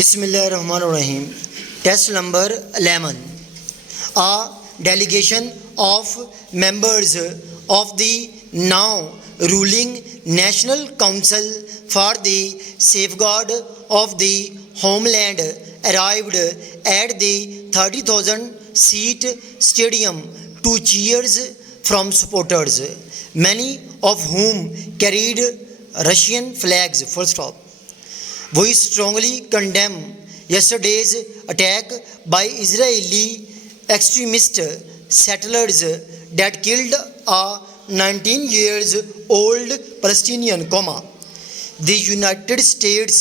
Bismillahirrahmanirrahim. Test number 11. A delegation of members of the now ruling National Council for the Safeguard of the Homeland arrived at the 30,000 seat stadium to cheers from supporters, many of whom carried Russian flags. Full stop. We strongly condemn yesterday's attack by Israeli extremist settlers that killed a 19 years old Palestinian, the United States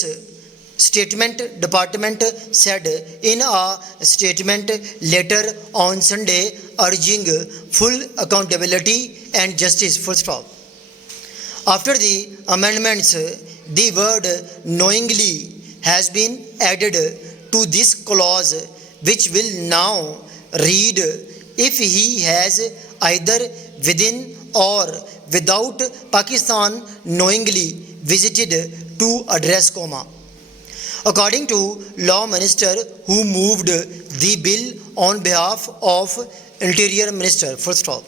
Statement Department said in a statement later on Sunday, urging full accountability and justice. Full stop. After the amendments, the word knowingly has been added to this clause, which will now read, if he has either within or without Pakistan knowingly visited to address, According to Law Minister who moved the bill on behalf of Interior Minister, full stop.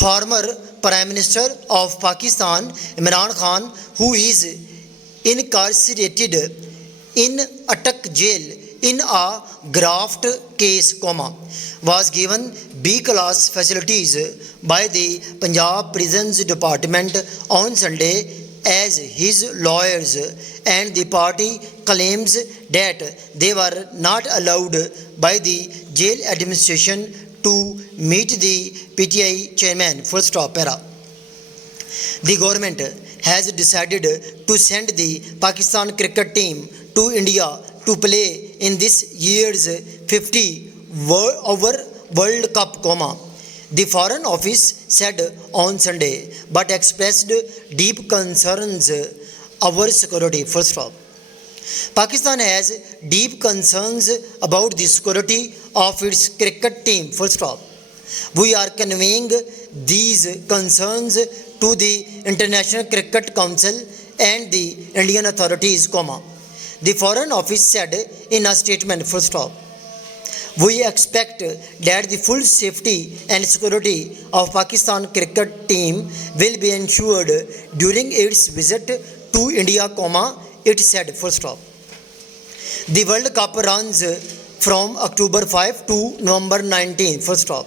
Former Prime Minister of Pakistan, Imran Khan, who is incarcerated in Attak jail in a graft case, was given B-class facilities by the Punjab Prisons Department on Sunday as his lawyers, and the party claims that they were not allowed by the jail administration to meet the PTI chairman. Full stop. The government has decided to send the Pakistan cricket team to India to play in this year's 50 over World Cup, the Foreign Office said on Sunday, but expressed deep concerns over security. Full stop. Pakistan has deep concerns about the security of its cricket team. Full stop. We are conveying these concerns to the International Cricket Council and the Indian authorities, the Foreign Office said in a statement. Full stop. We expect that the full safety and security of Pakistan cricket team will be ensured during its visit to India, it said. Full stop. The World Cup runs from October 5 to November 19. Full stop.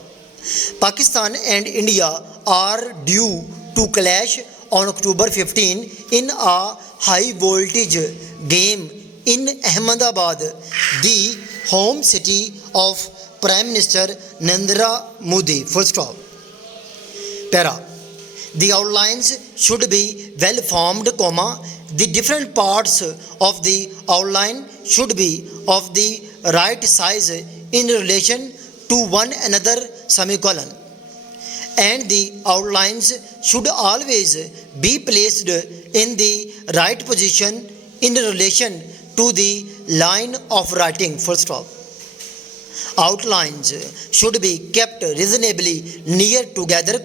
Pakistan and India are due to clash on October 15 in a high voltage game in Ahmedabad, the home city of Prime Minister Narendra Modi. Full stop. The outlines should be well formed, the different parts of the outline should be of the right size in relation to one another, and the outlines should always be placed in the right position in relation to the line of writing. Full stop. Outlines should be kept reasonably near together,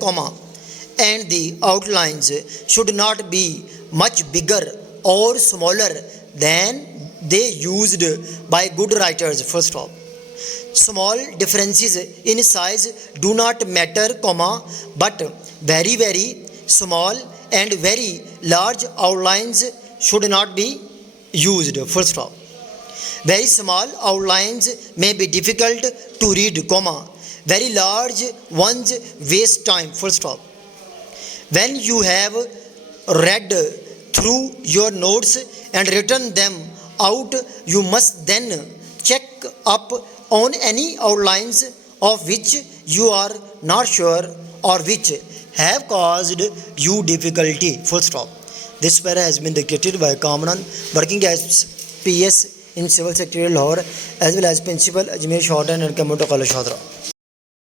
and the outlines should not be much bigger or smaller than they used by good writers. Full stop. Small differences in size do not matter, but very, very small and very large outlines should not be used. Full stop. Very small outlines may be difficult to read, very large ones waste time. Full stop. When you have read through your notes and written them out, you must then check up on any outlines of which you are not sure or which have caused you difficulty. Full stop. This para has been dictated by Kamran, working as PS in Civil Secretariat Lahore, as well as Principal Ajmer Shorten and Computer College Shodra.